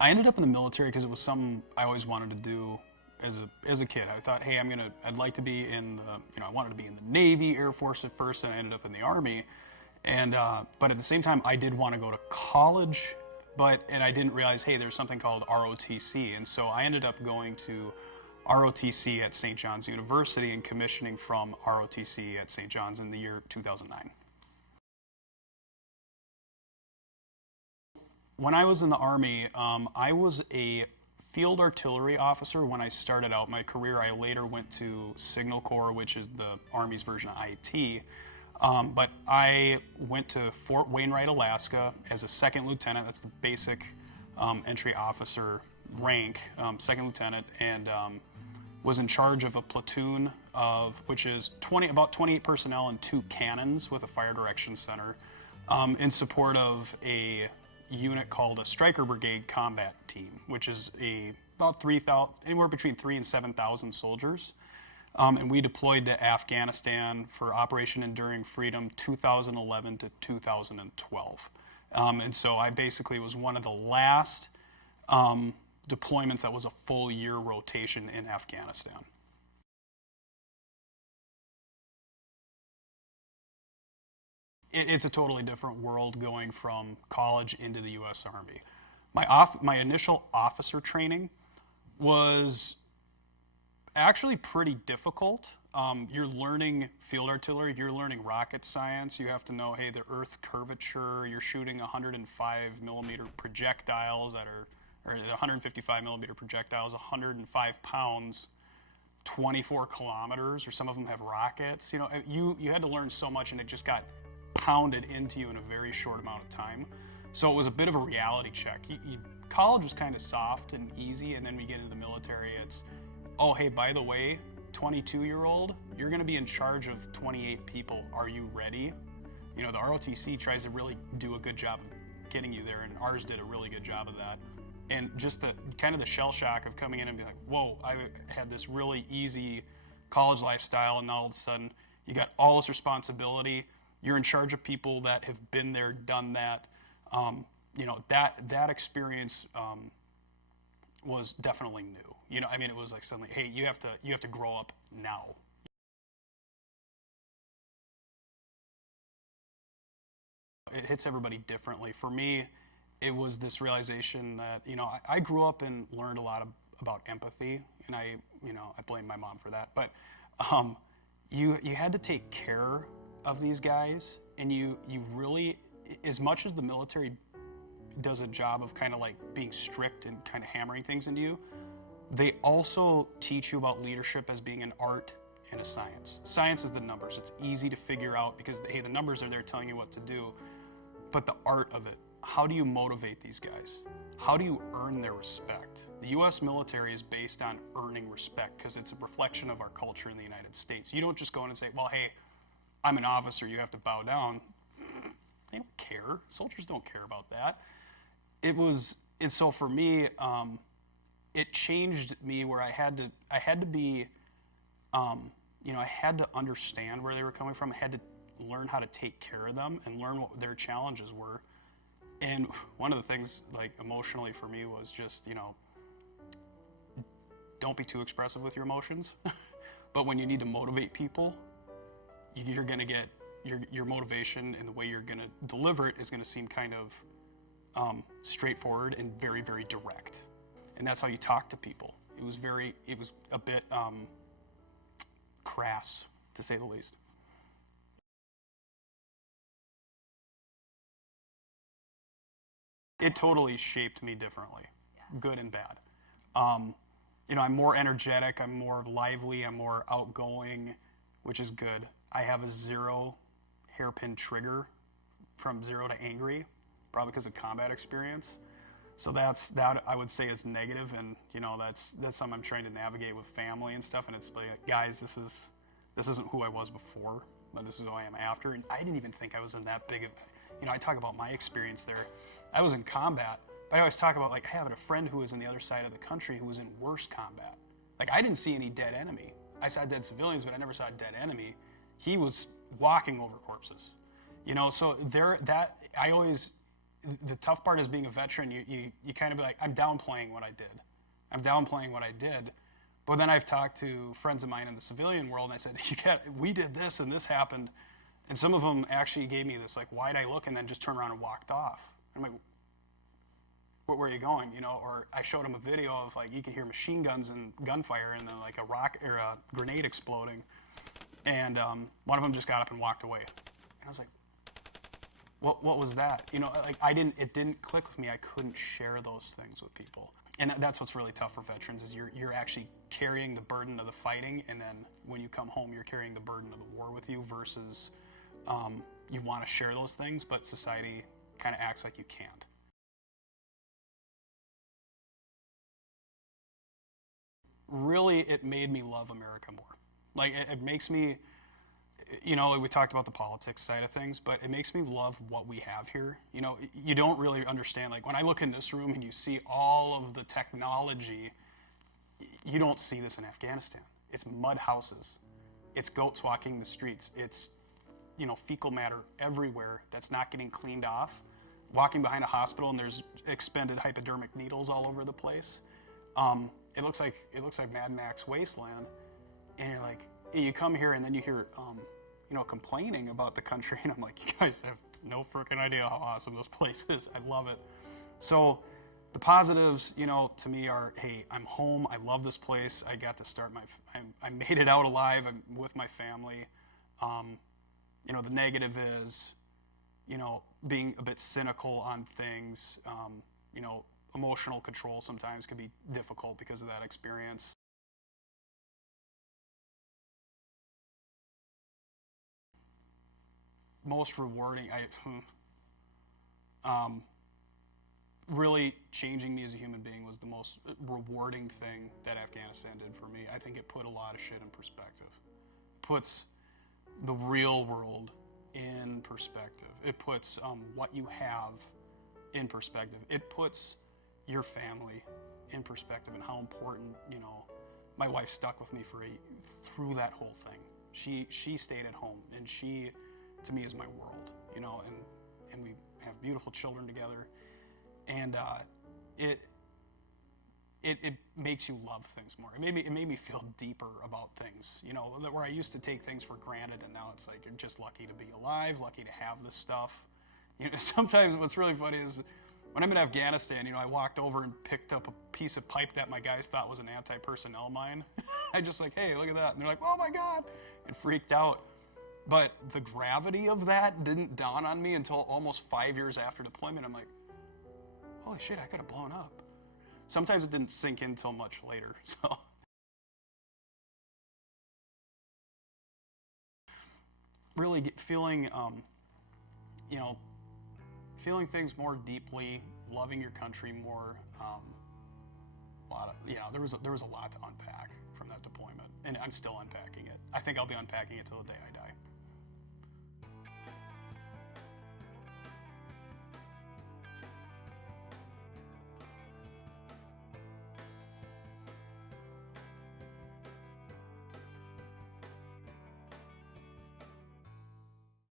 I ended up in the military because it was something I always wanted to do as a kid. I thought, hey, I'd like to be in the, I wanted to be in the Navy, Air Force at first, and I ended up in the Army. And but at the same time, I did want to go to college, and I didn't realize, hey, there's something called ROTC, and so I ended up going to ROTC at St. John's University and commissioning from ROTC at St. John's in the year 2009. When I was in the Army, I was a field artillery officer when I started out my career. I later went to Signal Corps, which is the Army's version of IT. But I went to Fort Wainwright, Alaska as a second lieutenant. That's the basic entry officer rank, second lieutenant, and was in charge of a platoon which is about 28 personnel and 2 cannons with a fire direction center in support of a unit called a Striker Brigade Combat Team, which is about 3,000, anywhere between 3,000 and 7,000 soldiers. And we deployed to Afghanistan for Operation Enduring Freedom 2011 to 2012. And so I basically was one of the last deployments that was a full year rotation in Afghanistan. It's a totally different world going from college into the U.S. Army. My initial officer training was actually pretty difficult. You're learning field artillery, you're learning rocket science, you have to know, hey, the Earth's curvature, you're shooting 105 millimeter projectiles or 155 millimeter projectiles, 105 pounds, 24 kilometers, or some of them have rockets. You had to learn so much, and it just got pounded into you in a very short amount of time. So it was a bit of a reality check. College was kind of soft and easy, and then we get into the military, it's, oh, hey, by the way, 22-year-old, you're going to be in charge of 28 people. Are you ready? The ROTC tries to really do a good job of getting you there, and ours did a really good job of that. And just the kind of the shell shock of coming in and being like, whoa, I had this really easy college lifestyle, and now all of a sudden you got all this responsibility. You're in charge of people that have been there, done that. That experience was definitely new. It was like suddenly, hey, you have to grow up now. It hits everybody differently. For me, it was this realization that I grew up and learned a lot about empathy, and I blame my mom for that. But you had to take care of these guys, and you really, as much as the military does a job of kind of like being strict and kind of hammering things into you, they also teach you about leadership as being an art and a science. Science is the numbers. It's easy to figure out because, hey, the numbers are there telling you what to do. But the art of it, how do you motivate these guys? How do you earn their respect? The U.S. military is based on earning respect because it's a reflection of our culture in the United States. You don't just go in and say, well, hey, I'm an officer, you have to bow down. They don't care. Soldiers don't care about that. And so for me, it changed me where I had to be, I had to understand where they were coming from. I had to learn how to take care of them and learn what their challenges were. And one of the things, like, emotionally for me was just, don't be too expressive with your emotions. But when you need to motivate people, you're going to get your motivation, and the way you're going to deliver it is going to seem kind of straightforward and very, very direct. And that's how you talk to people. It was a bit crass, to say the least. It totally shaped me differently, good and bad. I'm more energetic, I'm more lively, I'm more outgoing, which is good. I have a 0 hairpin trigger from 0 to angry, probably because of combat experience. So that I would say is negative, and that's something I'm trying to navigate with family and stuff. And it's like, guys, this isn't who I was before, but this is who I am after. And I didn't even think I was in that big of, I talk about my experience there. I was in combat, but I always talk about, like, having a friend who was on the other side of the country who was in worse combat. Like, I didn't see any dead enemy. I saw dead civilians, but I never saw a dead enemy. He was walking over corpses. So I always the tough part is being a veteran. You kind of be like, I'm downplaying what I did. I'm downplaying what I did. But then I've talked to friends of mine in the civilian world, and I said, we did this and this happened. And some of them actually gave me this like wide-eye look and then just turned around and walked off. I'm like, where are you going? You know, or I showed them a video of like, you could hear machine guns and gunfire and then like a rock or a grenade exploding. And one of them just got up and walked away. And I was like, what was that? You know, like it didn't click with me. I couldn't share those things with people. And that's what's really tough for veterans is you're actually carrying the burden of the fighting, and then when you come home, you're carrying the burden of the war with you versus you want to share those things, but society kind of acts like you can't. Really, it made me love America more. Like, it makes me, you know, we talked about the politics side of things, but it makes me love what we have here. You know, you don't really understand, like when I look in this room and you see all of the technology, you don't see this in Afghanistan. It's mud houses. It's goats walking the streets. It's, you know, fecal matter everywhere that's not getting cleaned off. Walking behind a hospital and there's expended hypodermic needles all over the place. It looks like Mad Max wasteland, and you're like, you come here and then you hear, you know, complaining about the country, and I'm like, you guys have no freaking idea how awesome this place is. I love it. So the positives, you know, to me are, hey, I'm home. I love this place. I got to start I made it out alive. I'm with my family. You know, the negative is, you know, being a bit cynical on things. You know, emotional control sometimes can be difficult because of that experience. Most rewarding, really changing me as a human being was the most rewarding thing that Afghanistan did for me. I think it put a lot of shit in perspective. Puts the real world in perspective. It puts what you have in perspective. It puts your family in perspective and how important, you know, my wife stuck with me through that whole thing. She stayed at home, and she, to me, is my world, you know, and we have beautiful children together, and it makes you love things more. It made me feel deeper about things, you know, where I used to take things for granted, and now it's like you're just lucky to be alive, lucky to have this stuff. You know, sometimes what's really funny is when I'm in Afghanistan, you know, I walked over and picked up a piece of pipe that my guys thought was an anti-personnel mine. I just like, hey, look at that, and they're like, oh my God, and freaked out. But the gravity of that didn't dawn on me until almost 5 years after deployment. I'm like, holy shit, I could have blown up. Sometimes it didn't sink in until much later. So, really feeling, you know, feeling things more deeply, loving your country more. There was a lot to unpack from that deployment, and I'm still unpacking it. I think I'll be unpacking it till the day I die.